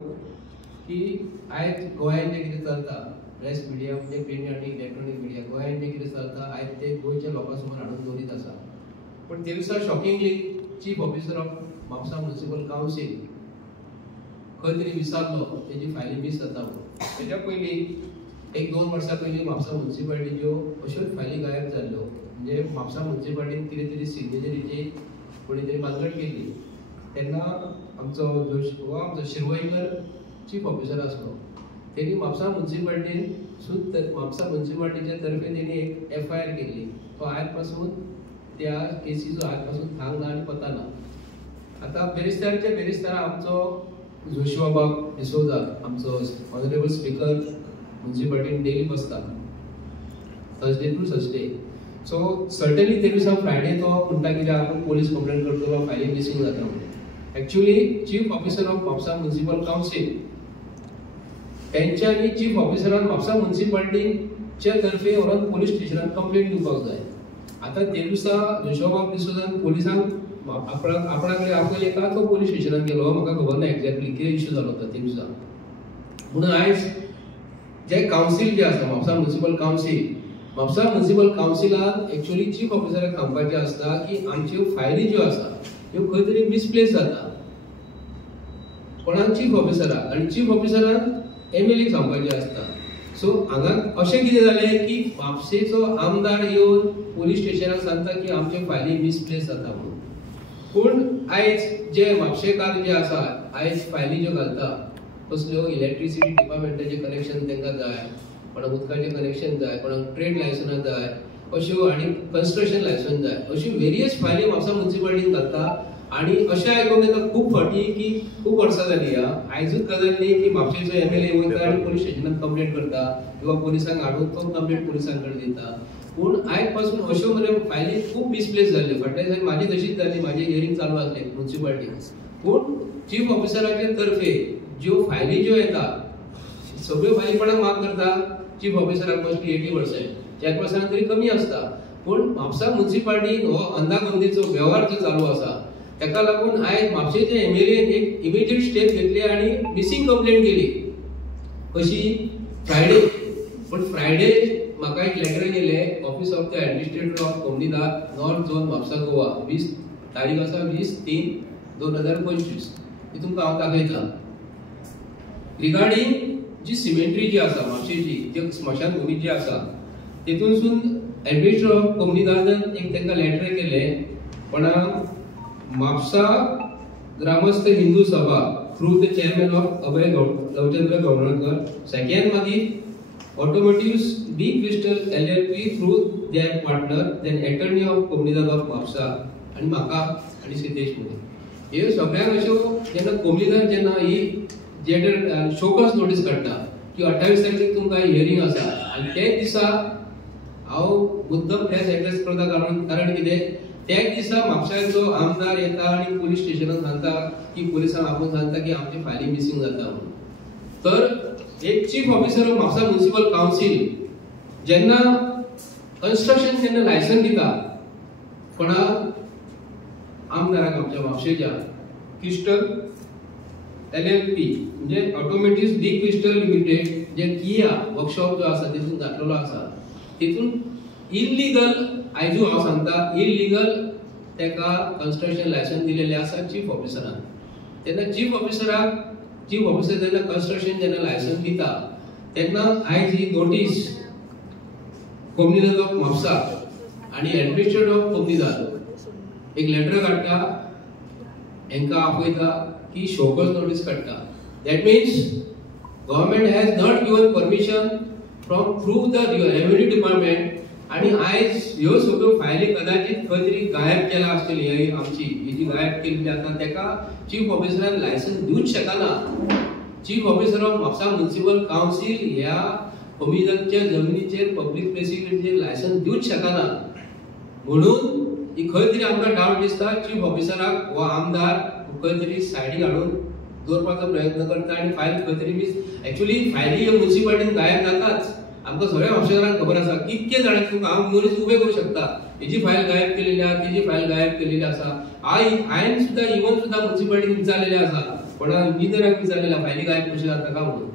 की आयज गोंयांत जें कितें चलता प्रेस मिडिया म्हणजे प्रिंट आनी इलेक्ट्रॉनिक मिडिया गोंयांत जें कितें चलता आयज ते गोंयच्या लोकां समोर हाडून दवरीत आसा. पण ते दिसा shockingly chief officer of Mapusa municipal council खंय तरी विसरलो तेजी फायली मिस जाता म्हणून. तेच्या पयलीं 1-2 वर्सां पयलीं म्हापसा म्युनिसिपालिटीच्यो अश्योच फायली गायब जाल्ल्यो. म्हणजे म्हापसा म्युनिसिपालिटीन कितें तरी सिग्नेचरीची कोणी तरी भानगड केली तेन्ना आमचो शिरवयकर चीफ ऑफिसर आसलो. तेणी म्हापसा म्युनिसिपालिटीन म्हापसा म्युनिसिपालिटीच्या तर्फे तेणी एक FIR केल्ली. तो आज पासून त्या केसीचो आज पासून थांग ना आनी पत्ता ना. आतां बेरिस्तार आमचो जोशुआ डिसोजा आमचो ऑनरेबल स्पीकर म्युनिसिपालिटीन डेली बसता Thursday to Thursday. So certainly ते दिसा फ्रायडे तो म्हणटा की आपूण पोलीस कंप्लेंट करतलो फायली मिसींग जाता म्हणून. Actually chief officer of Mapusa municipal council त्यांच्यानी चीफ ऑफिसरान म्हापसा म्युनिसिपालिटीच्या तर्फे व्हरून पोलीस स्टेशनात कंप्लेंट दिवपाक जाय. आता ते दिसा जोशुआ डिसोजान पोलिसांक आपणाकडे आपले एका तो पोलीस स्टेशनात गेलो. म्हाका खबर ना एक्झॅक्टली कितें इश्यू जालो तो ते दिसा. म्हणून आयज जे कावन्सील जे आसा म्हापसा म्युनिसिपल कावन्सिलान एक्चुअली चीफ ऑफिसराक सांगपाचें आसता की आमच्यो फायली ज्यो आसा ह्यो खंय तरी मिसप्लेस जाता. कोणाक चीफ ऑफिसराक आनी चीफ ऑफिसरान MLAक सांगपाचें आसता. सो हांगा अशें कितें जालें की म्हापशेचो आमदार येवन पोलीस स्टेशनाक सांगता की आमच्यो फायली मिसप्लेस जाता म्हणून. पूण आयज जे म्हापशेकार जे आसा आयज फायली ज्यो घालता कसल्यो इलेक्ट्रिसिटी डिपार्टमेंटाचें कनेक्शन तांकां जाय, कोणाक उदकाचें कनेक्शन जाय, कोणाक ट्रेड लायसन्स जाय, अश्यो आनी कन्स्ट्रक्शन लायसन्स जाय, अश्यो वेरियस फायली म्हापसा म्युनिसिपालिटीन घालता. आनी अशें आयकूंक येता खूब फावटी की खूब वर्सां जालीं आयजूच गजाल न्ही की म्हापशेचो MLA वयता आनी पोलीस स्टेशनात कंप्लेंट करता किंवा पोलिसांक हाडून तो कंप्लेंट पोलिसां कडेन दिता. पूण आयज पासून अश्यो म्हणजे फायली खूब मिसप्लेस जाल्ल्यो. फाटल्या दिसांनी म्हाजी तशीच जाली, म्हाजे हियरिंग चालू आसलें म्युनिसिपालिटीन. पूण चीफ ऑफिसराचे तर्फे ज्यो फायली ज्यो येता सगळ्यो फायली कोणाक माफ करता चीफ ऑफिसराक मोस्टली 80% 4% तरी कमी आसता. पूण म्हापसा म्युनिसिपालिटीन हो अंदागंदीचो वेव्हार जो चालू आसा ताका लागून आयज म्हापशेचे MLAन एक इमिडिएट स्टेप घेतली आनी मिसींग कंप्लेंट केली. कशी फ्रायडे. पण फ्रायडे म्हाका एक लेटर गेलें office of the administrator of कोमडीदार नॉर्थ झोन म्हापसा गोवा 20 तारीख आसा 20/3/2025. ती तुमकां हांव दाखयता. रिगार्डिंग जी सिमेंट्री जी आसा म्हापशेची जी स्मशानभूमी जी आसा तेतूनसून एडमिनिस्ट्रेटर ऑफ कोमडीदारान एक तांकां लेटर केलें. कोणाक म्हापसा ग्रामस्थ Hindu Sabha through the chairman of Abhay Lavchandra Gavalankar. Second मागीर automotives D crystal LLP through their partner then attorney of कोमडीदार ऑफ म्हापसा आनी म्हाका आनी सिद्धेश मुने. ह्यो सगळ्यांक अश्यो जेन्ना कोमडीदार जेन्ना ही जेडर शोकस नोटीस काडटा की 28 तारखेक तुमकां हियरिंग आसा आनी तेच दिसा हांव मुद्दम प्रेस एड्रेस करता कारण कितें त्याच दिसा म्हापशाचो आमदार येता आनी पोलीस स्टेशनात सांगता की पोलिसांक आपूण सांगता की आमची फायली मिसींग जाता म्हणून. तर एक chief officer of Mapusa municipal council जेन्ना कन्स्ट्रक्शन जेन्ना लायसन दिता कोणाक आमदाराक आमच्या म्हापशेच्या क्रिस्टल LLP म्हणजे ऑटोमोटिव्स डी क्रिस्टल लिमिटेड जे किया वर्कशॉप जो आसा तितून घातलेलो आसा तितून इल्लीगल आयजू हांव सांगता इल्लीगल ताका कन्स्ट्रक्शन लायसन दिलेले आसा चीफ ऑफिसरान. तेन्ना चीफ ऑफिसर जेन्ना कन्स्ट्रक्शन जेन्ना लायसन दिता तेन्ना आयज ही नोटीस कोमडीदार ऑफ म्हापसा आनी एडमिनिस्ट्रेटर ऑफ कोमडीदार एक लेटर काडटा हांकां आपयता की शोकस नोटीस काडटा. That means government has not given permission from through the revenue department. आणि आयज ह्यो सगळ्यो फायली कदाचित खंय तरी गायब केला आसतली आमची ही जी गायब केल्ली आसा ताका चीफ ऑफिसरान लायसन दिवूच शकना. Chief officer of Mapusa municipal council ह्या कोमडीदारच्या जमनीचेर पब्लीक प्लेसीचेर लायसन दिवूच शकना. म्हणून ही खंय तरी आमकां डावट दिसता चीफ ऑफिसराक हो आमदार खंय तरी सायडीक हाडून दवरपाचो प्रयत्न करता आनी फायल खंय तरी मिस. एक्चुअली फायली ह्यो म्युनिसिपालिटीन गायब जाताच. आमकां सगळ्या म्हापशेकारांक खबर आसा कितके जाणांक तुमकां हांव मनीस उबे करूं शकता हेजी फायल गायब केलेली आसा तेजी फायल गायब केलेली आसा. हांवें सुद्दां इवन सुद्दां म्युनिसिपालिटीन विचारलेलें आसा कोणा इंजिनियरांक विचारलेला फायली गायब कशी जाता का म्हणून